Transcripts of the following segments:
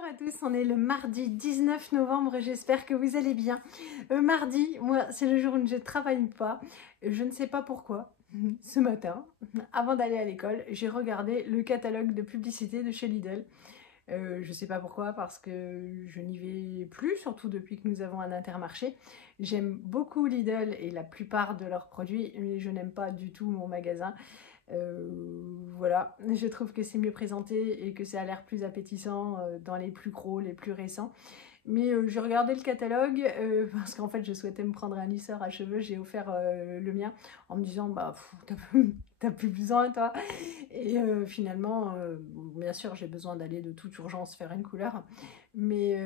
Bonjour à tous, on est le mardi 19 novembre, j'espère que vous allez bien. Mardi, moi c'est le jour où je ne travaille pas, je ne sais pas pourquoi. Ce matin, avant d'aller à l'école, j'ai regardé le catalogue de publicité de chez Lidl. Je ne sais pas pourquoi, parce que je n'y vais plus, surtout depuis que nous avons un Intermarché. J'aime beaucoup Lidl et la plupart de leurs produits, mais je n'aime pas du tout mon magasin. Voilà, je trouve que c'est mieux présenté et que ça a l'air plus appétissant dans les plus gros, les plus récents. Mais j'ai regardé le catalogue parce qu'en fait je souhaitais me prendre un lisseur à cheveux, j'ai offert le mien en me disant bah t'as plus besoin toi. Et finalement, bon, bien sûr j'ai besoin d'aller de toute urgence faire une couleur, mais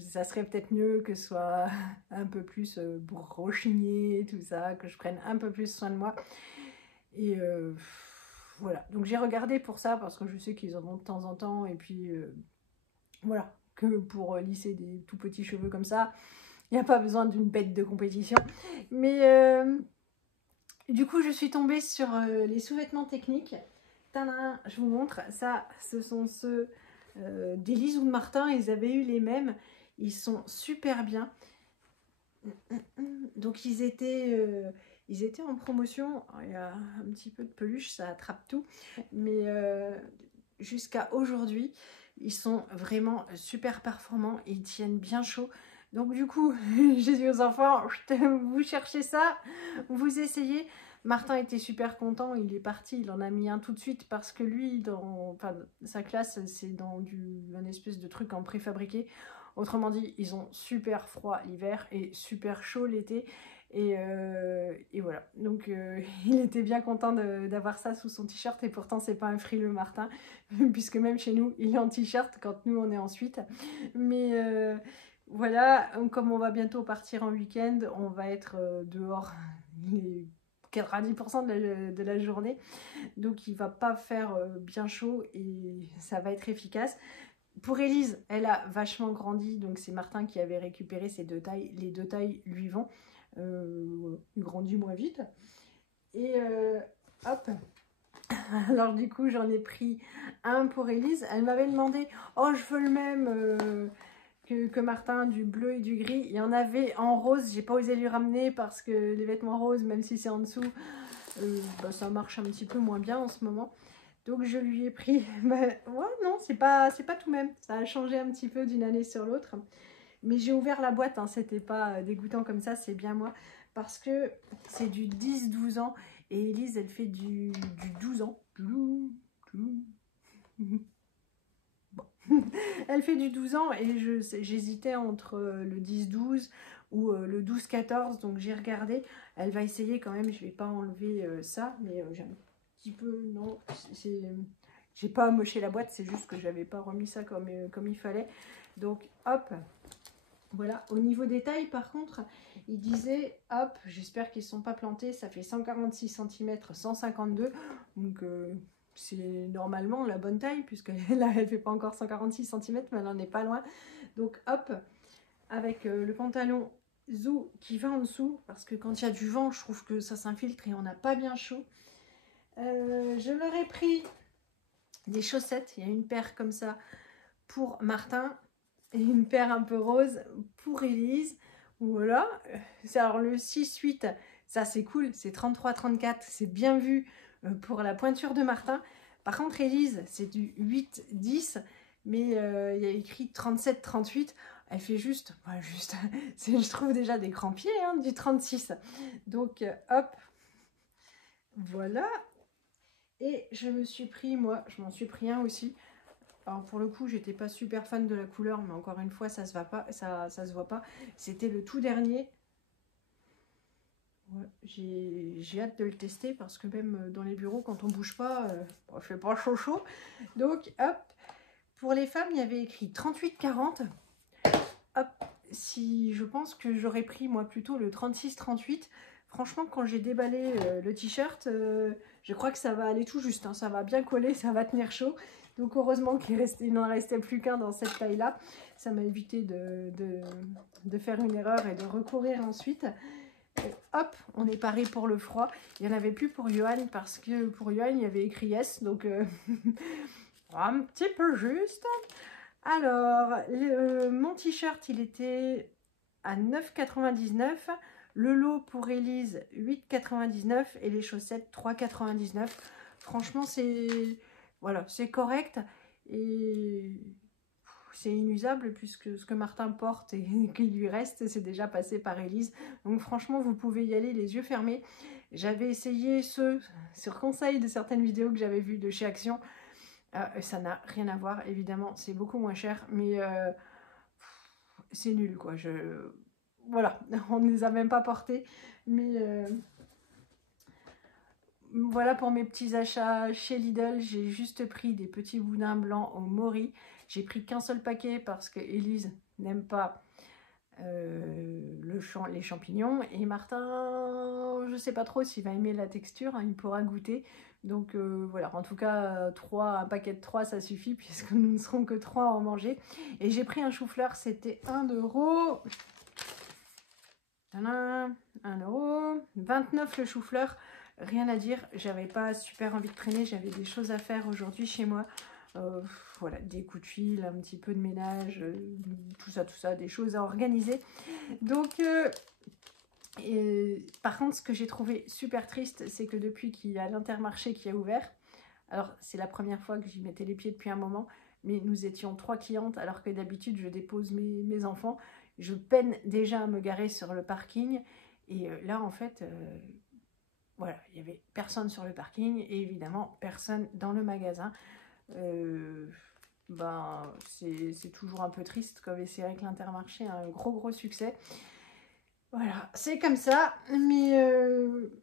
ça serait peut-être mieux que ce soit un peu plus brochigné, tout ça, que je prenne un peu plus soin de moi. Et voilà, donc j'ai regardé pour ça parce que je sais qu'ils en ont de temps en temps, et puis voilà, que pour lisser des tout petits cheveux comme ça, il n'y a pas besoin d'une bête de compétition. Mais du coup, je suis tombée sur les sous-vêtements techniques. Tadam, je vous montre, ça, ce sont ceux d'Élise ou de Martin, ils avaient eu les mêmes, ils sont super bien. Donc ils étaient en promotion. Alors, il y a un petit peu de peluche, ça attrape tout, mais jusqu'à aujourd'hui ils sont vraiment super performants et ils tiennent bien chaud. Donc du coup j'ai dit aux enfants, vous cherchez ça, vous essayez. Martin était super content, il est parti, il en a mis un tout de suite parce que lui, enfin, sa classe, c'est dans un espèce de truc en préfabriqué. Autrement dit, ils ont super froid l'hiver et super chaud l'été. Et voilà, donc il était bien content d'avoir ça sous son t-shirt, et pourtant c'est pas un frileux Martin, puisque même chez nous, il est en t-shirt quand nous on est en suite. Mais voilà, comme on va bientôt partir en week-end, on va être dehors les 90% de la journée, donc il va pas faire bien chaud et ça va être efficace. Pour Élise, elle a vachement grandi, donc c'est Martin qui avait récupéré ses deux tailles. Les deux tailles lui vont. Il grandit moins vite. Et hop. Alors du coup, j'en ai pris un pour Élise. Elle m'avait demandé, oh je veux le même que Martin, du bleu et du gris. Il y en avait en rose, j'ai pas osé lui ramener parce que les vêtements roses, même si c'est en dessous, bah, ça marche un petit peu moins bien en ce moment. Donc je lui ai pris, ouais non, c'est pas tout même, ça a changé un petit peu d'une année sur l'autre. Mais j'ai ouvert la boîte, hein, c'était pas dégoûtant comme ça, c'est bien moi. Parce que c'est du 10-12 ans et Élise elle fait du 12 ans. Bon. Elle fait du 12 ans et j'hésitais entre le 10-12 ou le 12-14, donc j'ai regardé. Elle va essayer quand même, je vais pas enlever ça, mais j'ai un petit peu, non, j'ai pas amoché la boîte, c'est juste que j'avais pas remis ça comme il fallait. Donc hop, voilà. Au niveau des tailles par contre, il disait, hop, j'espère qu'ils ne sont pas plantés, ça fait 146 cm, 152, donc c'est normalement la bonne taille, puisque là elle fait pas encore 146 cm, mais elle n'en est pas loin. Donc hop, avec le pantalon Zou qui va en dessous, parce que quand il y a du vent, je trouve que ça s'infiltre et on n'a pas bien chaud. Je leur ai pris des chaussettes, il y a une paire comme ça pour Martin et une paire un peu rose pour Élise. Voilà, alors le 6-8, ça c'est cool, c'est 33-34, c'est bien vu pour la pointure de Martin. Par contre Élise, c'est du 8-10, mais il y a écrit 37-38. Elle fait juste, voilà, juste je trouve déjà des grands pieds, hein, du 36. Donc hop, voilà. Et je me suis pris, moi, je m'en suis pris un aussi. Alors pour le coup, j'étais pas super fan de la couleur, mais encore une fois, ça se voit pas. C'était le tout dernier. Ouais, j'ai hâte de le tester parce que même dans les bureaux, quand on bouge pas, je fais pas chaud chaud. Donc hop, pour les femmes, il y avait écrit 38-40. Hop, si je pense que j'aurais pris moi plutôt le 36-38. Franchement, quand j'ai déballé le t-shirt, je crois que ça va aller tout juste, hein, ça va bien coller, ça va tenir chaud. Donc heureusement qu'il n'en restait plus qu'un dans cette taille-là. Ça m'a évité de faire une erreur et de recourir ensuite. Et hop, on est paré pour le froid. Il n'y en avait plus pour Johan parce que pour Johan, il y avait écrit yes. Donc un petit peu juste. Alors, mon t-shirt, il était à 9,99 €. Le lot pour Elise, 8,99 € et les chaussettes, 3,99 €. Franchement, voilà, c'est correct et c'est inusable puisque ce que Martin porte et qu'il lui reste, c'est déjà passé par Elise. Donc franchement, vous pouvez y aller les yeux fermés. J'avais essayé sur conseil de certaines vidéos que j'avais vues de chez Action. Ça n'a rien à voir, évidemment, c'est beaucoup moins cher, mais c'est nul, quoi. Voilà, on ne les a même pas portés, mais voilà pour mes petits achats chez Lidl. J'ai juste pris des petits boudins blancs au Mori. J'ai pris qu'un seul paquet parce que Elise n'aime pas les champignons. Et Martin, je ne sais pas trop s'il va aimer la texture, hein, il pourra goûter. Donc voilà, en tout cas, un paquet de 3, ça suffit puisque nous ne serons que 3 à en manger. Et j'ai pris un chou-fleur, c'était 1 €. 1 €. 29 le chou-fleur. Rien à dire, j'avais pas super envie de traîner, j'avais des choses à faire aujourd'hui chez moi. Voilà, des coups de fil, un petit peu de ménage, tout ça, des choses à organiser. Donc, par contre, ce que j'ai trouvé super triste, c'est que depuis qu'il y a l'Intermarché qui a ouvert, alors c'est la première fois que j'y mettais les pieds depuis un moment, mais nous étions 3 clientes, alors que d'habitude je dépose mes enfants. Je peine déjà à me garer sur le parking, et là en fait... voilà, il n'y avait personne sur le parking et évidemment personne dans le magasin. C'est toujours un peu triste comme, et c'est vrai que l'Intermarché a un gros succès. Voilà, c'est comme ça, mais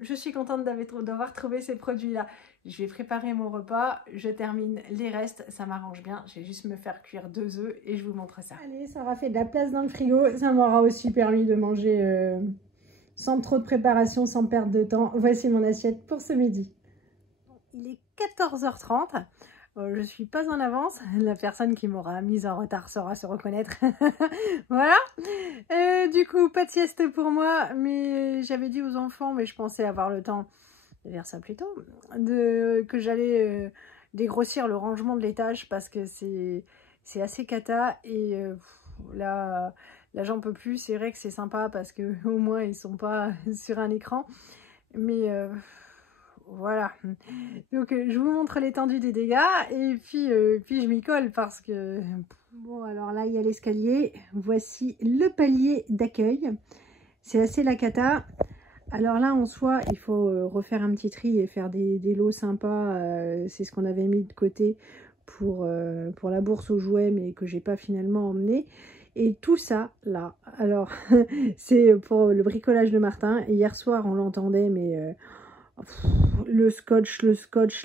je suis contente d'avoir trouvé ces produits-là. Je vais préparer mon repas, je termine les restes, ça m'arrange bien. Je vais juste me faire cuire 2 œufs et je vous montre ça. Allez, ça aura fait de la place dans le frigo, ça m'aura aussi permis de manger... sans trop de préparation, sans perdre de temps. Voici mon assiette pour ce midi. Il est 14h30. Je ne suis pas en avance. La personne qui m'aura mise en retard saura se reconnaître. Voilà. Du coup, pas de sieste pour moi. Mais j'avais dit aux enfants, mais je pensais avoir le temps de faire ça plus tôt, que j'allais dégrossir le rangement de l'étage parce que c'est assez cata. Et là j'en peux plus. C'est vrai que c'est sympa parce que au moins ils sont pas sur un écran, mais voilà. Donc je vous montre l'étendue des dégâts et puis je m'y colle parce que bon, alors là il y a l'escalier. Voici le palier d'accueil. C'est assez la cata. Alors là en soi il faut refaire un petit tri et faire des lots sympas. C'est ce qu'on avait mis de côté pour la bourse aux jouets, mais que j'ai pas finalement emmené. Et tout ça, là, alors, c'est pour le bricolage de Martin. Et hier soir, on l'entendait, mais le scotch,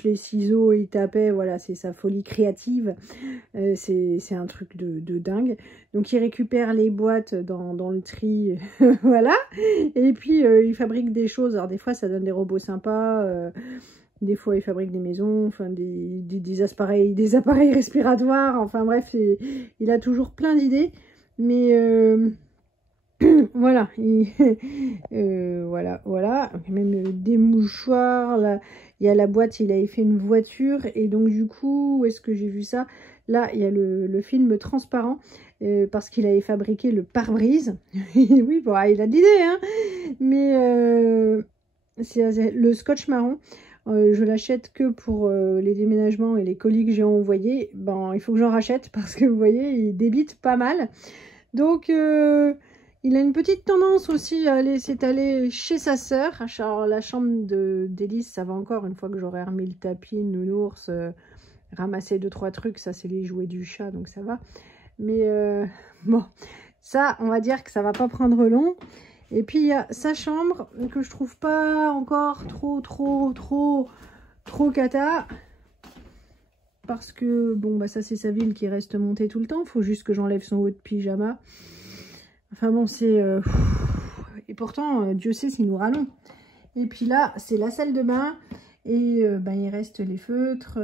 les ciseaux, il tapait, voilà, c'est sa folie créative. C'est un truc de dingue. Donc, il récupère les boîtes dans le tri, voilà. Et puis, il fabrique des choses. Alors, des fois, ça donne des robots sympas. Des fois, il fabrique des maisons, enfin, des appareils respiratoires. Enfin, bref, il a toujours plein d'idées. Mais voilà, voilà, même des mouchoirs, là, il y a la boîte, il avait fait une voiture, et donc du coup, où est-ce que j'ai vu ça? Là, il y a le film transparent, parce qu'il avait fabriqué le pare-brise. Oui, bon, il a de l'idée, hein, mais c'est le scotch marron. Je l'achète que pour les déménagements et les colis que j'ai envoyés. Ben, il faut que j'en rachète parce que vous voyez, il débite pas mal. Donc, il a une petite tendance aussi à aller s'étaler chez sa sœur. Alors, la chambre d'Élise, ça va encore. Une fois que j'aurai remis le tapis, le nounours, ramasser 2-3 trucs, ça c'est les jouets du chat, donc ça va. Mais bon, ça, on va dire que ça va pas prendre long. Et puis, il y a sa chambre que je trouve pas encore trop cata. Parce que, bon, bah ça c'est sa ville qui reste montée tout le temps. Il faut juste que j'enlève son haut de pyjama. Enfin bon, c'est... Et pourtant, Dieu sait s'il nous rallonge. Et puis là, c'est la salle de bain. Et bah, il reste les feutres.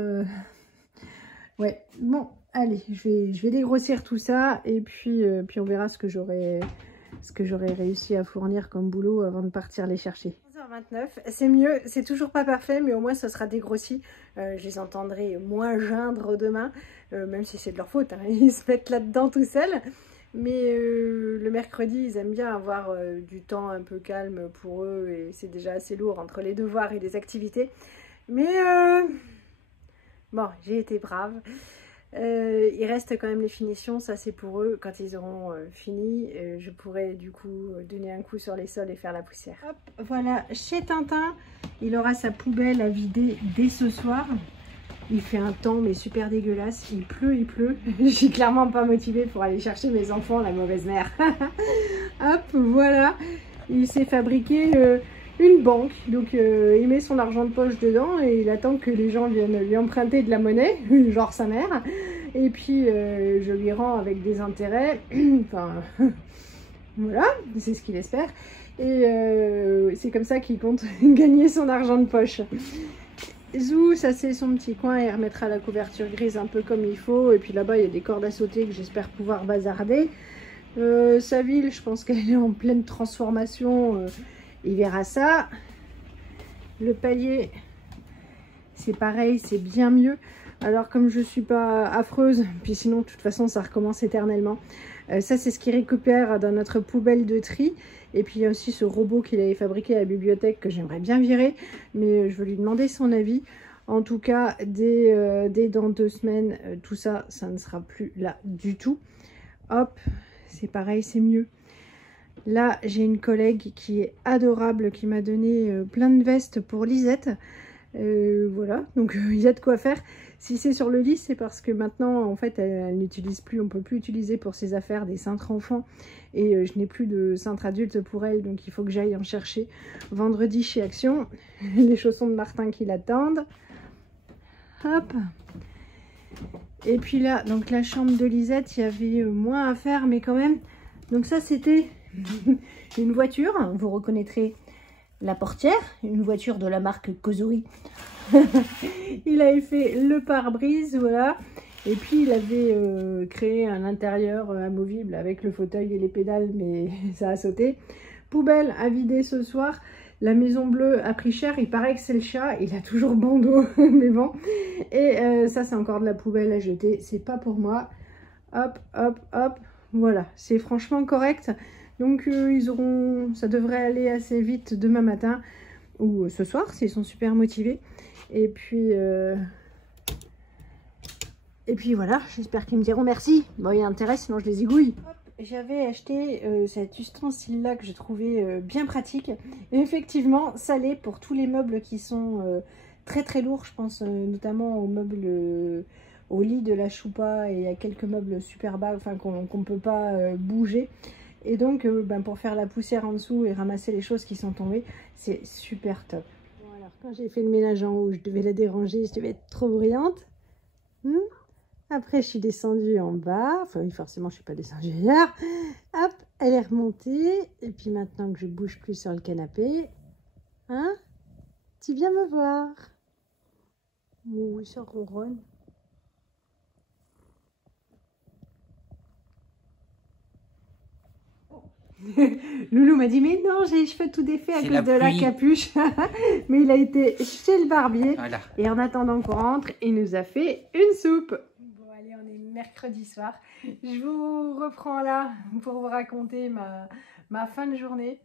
Ouais, bon, allez, je vais dégrossir tout ça. Et puis on verra ce que j'aurai réussi à fournir comme boulot avant de partir les chercher. 8h29, c'est mieux, c'est toujours pas parfait, mais au moins ça sera dégrossi. Je les entendrai moins geindre demain, même si c'est de leur faute, hein, ils se mettent là-dedans tout seuls. Mais le mercredi, ils aiment bien avoir du temps un peu calme pour eux, et c'est déjà assez lourd entre les devoirs et les activités. Mais bon, j'ai été brave. Il reste quand même les finitions, ça c'est pour eux. Quand ils auront fini, je pourrai du coup donner un coup sur les sols et faire la poussière. Hop, voilà, chez Tintin, il aura sa poubelle à vider dès ce soir. Il fait un temps mais super dégueulasse, il pleut. Je suis clairement pas motivée pour aller chercher mes enfants, la mauvaise mère. Hop, voilà, il s'est fabriqué une banque, donc il met son argent de poche dedans et il attend que les gens viennent lui emprunter de la monnaie, genre sa mère, et puis je lui rends avec des intérêts, enfin voilà, c'est ce qu'il espère, et c'est comme ça qu'il compte gagner son argent de poche. Zou, ça c'est son petit coin, il remettra la couverture grise un peu comme il faut, et puis là-bas il y a des cordes à sauter que j'espère pouvoir bazarder. Sa ville, je pense qu'elle est en pleine transformation, il verra ça. Le palier, c'est pareil, c'est bien mieux. Alors comme je suis pas affreuse, puis sinon de toute façon ça recommence éternellement. Ça c'est ce qu'il récupère dans notre poubelle de tri. Et puis il y a aussi ce robot qu'il avait fabriqué à la bibliothèque que j'aimerais bien virer. Mais je vais lui demander son avis. En tout cas, dès dans 2 semaines, tout ça, ça ne sera plus là du tout. Hop, c'est pareil, c'est mieux. Là, j'ai une collègue qui est adorable, qui m'a donné plein de vestes pour Lisette. Voilà, donc il y a de quoi faire. Si c'est sur le lit, c'est parce que maintenant, en fait, elle n'utilise plus, on peut plus utiliser pour ses affaires des cintres enfants. Et je n'ai plus de cintre adulte pour elle, donc il faut que j'aille en chercher vendredi chez Action. Les chaussons de Martin qui l'attendent. Hop. Et puis là, donc la chambre de Lisette, il y avait moins à faire, mais quand même. Donc ça, c'était une voiture, vous reconnaîtrez la portière, une voiture de la marque Kozuri. Il avait fait le pare-brise, voilà. Et puis il avait créé un intérieur amovible avec le fauteuil et les pédales, mais ça a sauté. Poubelle à vider ce soir. La Maison Bleue a pris cher, il paraît que c'est le chat, il a toujours bon dos, mais bon. Et ça c'est encore de la poubelle à jeter, c'est pas pour moi. Hop, hop, hop, voilà, c'est franchement correct. Donc ils auront, ça devrait aller assez vite demain matin ou ce soir s'ils sont super motivés. Et puis voilà, j'espère qu'ils me diront merci. Bon, il y a intérêt, sinon je les égouille. J'avais acheté cet ustensile-là que je trouvais bien pratique. Et effectivement, ça l'est pour tous les meubles qui sont très très lourds. Je pense notamment aux meubles, au lit de la choupa et à quelques meubles super bas, enfin qu'on ne peut pas bouger. Et donc, pour faire la poussière en dessous et ramasser les choses qui sont tombées, c'est super top. Bon, alors, quand j'ai fait le ménage en haut, je devais la déranger, je devais être trop bruyante. Après, je suis descendue en bas. Enfin, oui, forcément, je ne suis pas descendue ailleurs. Hop, elle est remontée. Et puis maintenant que je bouge plus sur le canapé, hein, tu viens me voir. Oui, ça ronronne. Loulou m'a dit, mais non, j'ai les cheveux tout défaits à cause de la capuche. Mais il a été chez le barbier. Voilà. Et en attendant qu'on rentre, il nous a fait une soupe. Bon, allez, on est mercredi soir. Je vous reprends là pour vous raconter ma fin de journée.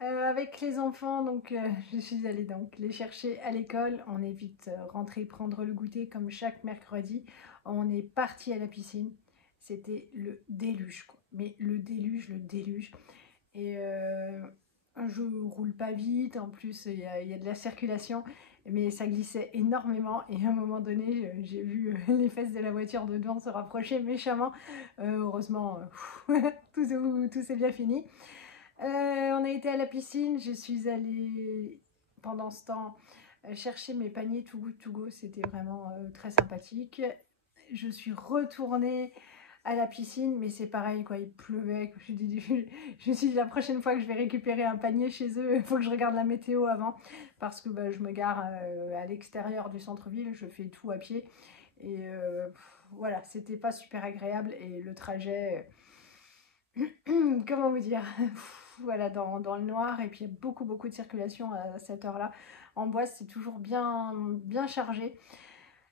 Avec les enfants, donc je suis allée donc les chercher à l'école. On est vite rentré prendre le goûter comme chaque mercredi. On est parti à la piscine. C'était le déluge, quoi. Mais le déluge. Et je roule pas vite, en plus il y a de la circulation, mais ça glissait énormément. Et à un moment donné, j'ai vu les fesses de la voiture de devant se rapprocher méchamment. Heureusement, tout s'est bien fini. On a été à la piscine, je suis allée pendant ce temps chercher mes paniers Too Good To Go, c'était vraiment très sympathique. Je suis retournée à la piscine, mais c'est pareil quoi, il pleuvait. Je me suis dit la prochaine fois que je vais récupérer un panier chez eux, il faut que je regarde la météo avant, parce que je me gare à l'extérieur du centre-ville, je fais tout à pied, et voilà, c'était pas super agréable, et le trajet, comment vous dire, voilà, dans le noir. Et puis il y a beaucoup de circulation à cette heure-là. Amboise, c'est toujours bien chargé.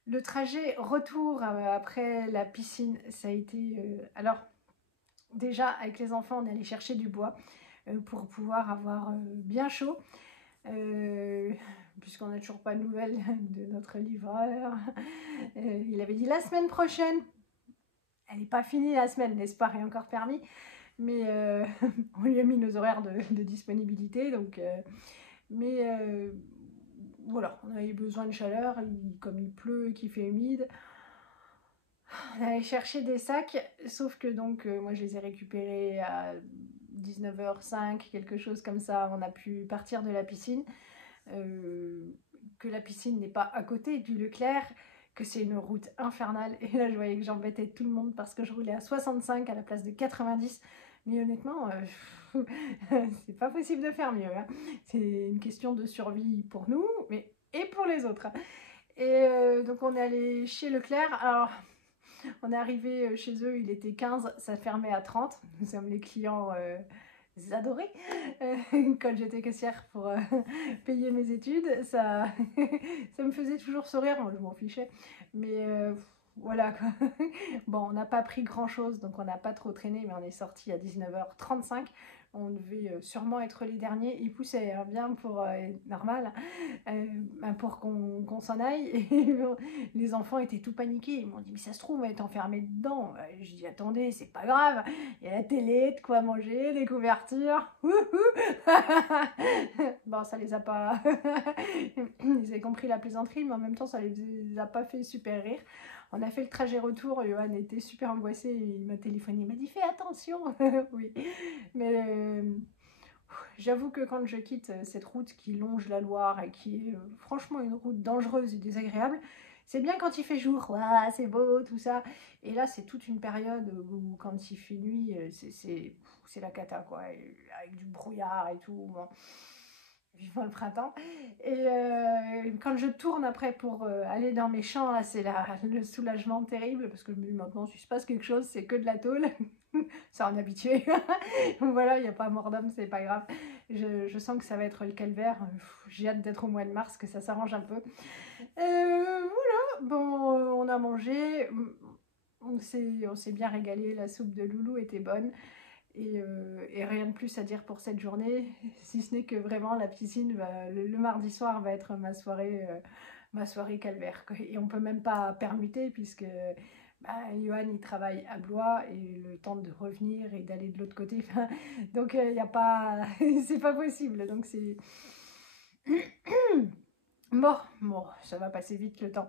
Le trajet retour après la piscine, ça a été... alors, déjà, avec les enfants, on est allé chercher du bois pour pouvoir avoir bien chaud. Puisqu'on n'a toujours pas de nouvelles de notre livreur. Il avait dit la semaine prochaine. Elle n'est pas finie la semaine, l'espoir est encore permis. Mais on lui a mis nos horaires de disponibilité. Donc, voilà, on avait besoin de chaleur. Comme il pleut, qu'il fait humide. On allait chercher des sacs. Sauf que donc, moi je les ai récupérés à 19h05, quelque chose comme ça. On a pu partir de la piscine. Que la piscine n'est pas à côté du Leclerc, que c'est une route infernale. Et là, je voyais que j'embêtais tout le monde parce que je roulais à 65 à la place de 90. Mais honnêtement, c'est pas possible de faire mieux. Hein. C'est une question de survie pour nous, mais et pour les autres. Et donc, on est allé chez Leclerc. Alors, on est arrivé chez eux, il était 15, ça fermait à 30. Nous sommes les clients... adoré quand j'étais caissière pour payer mes études, ça me faisait toujours sourire. Moi je m'en fichais, mais voilà quoi. Bon, on n'a pas pris grand chose, donc on n'a pas trop traîné, mais on est sorti à 19h35. On devait sûrement être les derniers. Ils poussaient hein, bien pour normal pour qu'on s'en aille. Et les enfants étaient tout paniqués. Ils m'ont dit mais ça se trouve on va être enfermés dedans. Je dis attendez, c'est pas grave. Il y a la télé, de quoi manger, des couvertures. Bon, ça les a pas... Ils avaient compris la plaisanterie, mais en même temps ça les a pas fait super rire. On a fait le trajet retour, Johan était super angoissé, il m'a téléphoné, il m'a dit fais attention. Oui, mais j'avoue que quand je quitte cette route qui longe la Loire et qui est franchement une route dangereuse et désagréable, c'est bien quand il fait jour, ouais, c'est beau, tout ça. Et là, c'est toute une période où quand il fait nuit, c'est la cata, quoi, avec du brouillard et tout. Bon. Vivant le printemps. Et quand je tourne après pour aller dans mes champs, là, c'est le soulagement terrible parce que je me dis maintenant, si se passe quelque chose, c'est que de la tôle. Ça en est habitué. Voilà, il n'y a pas mort d'homme, c'est pas grave. Je sens que ça va être le calvaire. J'ai hâte d'être au mois de mars, que ça s'arrange un peu. Voilà, bon, on a mangé. On s'est bien régalé. La soupe de loulou était bonne. Et rien de plus à dire pour cette journée, si ce n'est que vraiment la piscine, le mardi soir va être ma soirée calvaire. Et on peut même pas permuter puisque Johan il travaille à Blois et le temps de revenir et d'aller de l'autre côté, donc il n'y a pas, c'est pas possible. Donc c'est... Bon, ça va passer vite le temps.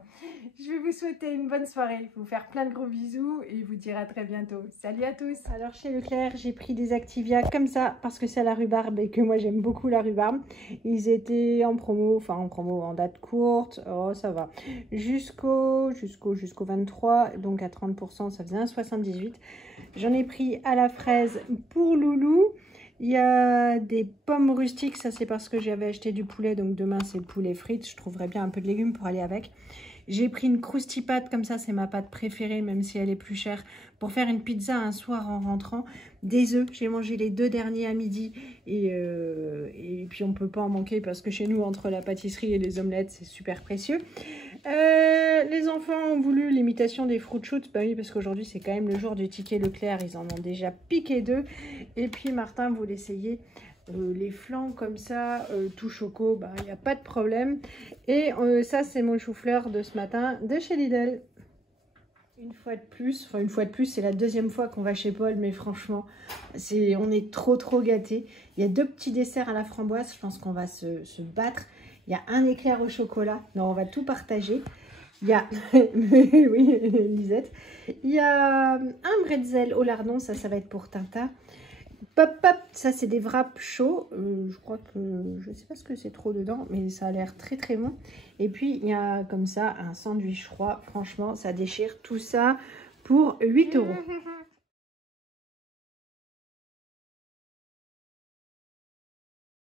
Je vais vous souhaiter une bonne soirée, vous faire plein de gros bisous et vous dire à très bientôt. Salut à tous. Alors chez Leclerc, j'ai pris des Activia comme ça parce que c'est à la rhubarbe et que moi j'aime beaucoup la rhubarbe. Ils étaient en promo, en date courte, oh ça va, jusqu'au 23, donc à 30%, ça faisait 1,78. J'en ai pris à la fraise pour Loulou. Il y a des pommes rustiques, ça c'est parce que j'avais acheté du poulet, donc demain c'est poulet frites, je trouverai bien un peu de légumes pour aller avec. J'ai pris une crousti pâte, comme ça c'est ma pâte préférée, même si elle est plus chère, pour faire une pizza un soir en rentrant. Des œufs, j'ai mangé les 2 derniers à midi, et puis on peut pas en manquer parce que chez nous, entre la pâtisserie et les omelettes, c'est super précieux. Les enfants ont voulu l'imitation des fruit shoots, bah oui, parce qu'aujourd'hui c'est quand même le jour du ticket Leclerc, ils en ont déjà piqué 2. Et puis Martin voulait essayer les flancs comme ça, tout choco, bah il n'y a pas de problème. Et ça c'est mon chou-fleur de ce matin de chez Lidl. Une fois de plus, c'est la 2e fois qu'on va chez Paul, mais franchement, on est trop gâtés. Il y a 2 petits desserts à la framboise, je pense qu'on va se battre. Il y a un éclair au chocolat, non, on va tout partager. Il y a, oui, Lisette, il y a un bretzel au lardon, ça va être pour Tintin. Pop, ça c'est des wraps chauds, je crois que, je sais pas ce que c'est trop dedans, mais ça a l'air très bon. Et puis il y a comme ça un sandwich froid, franchement ça déchire, tout ça pour 8 €.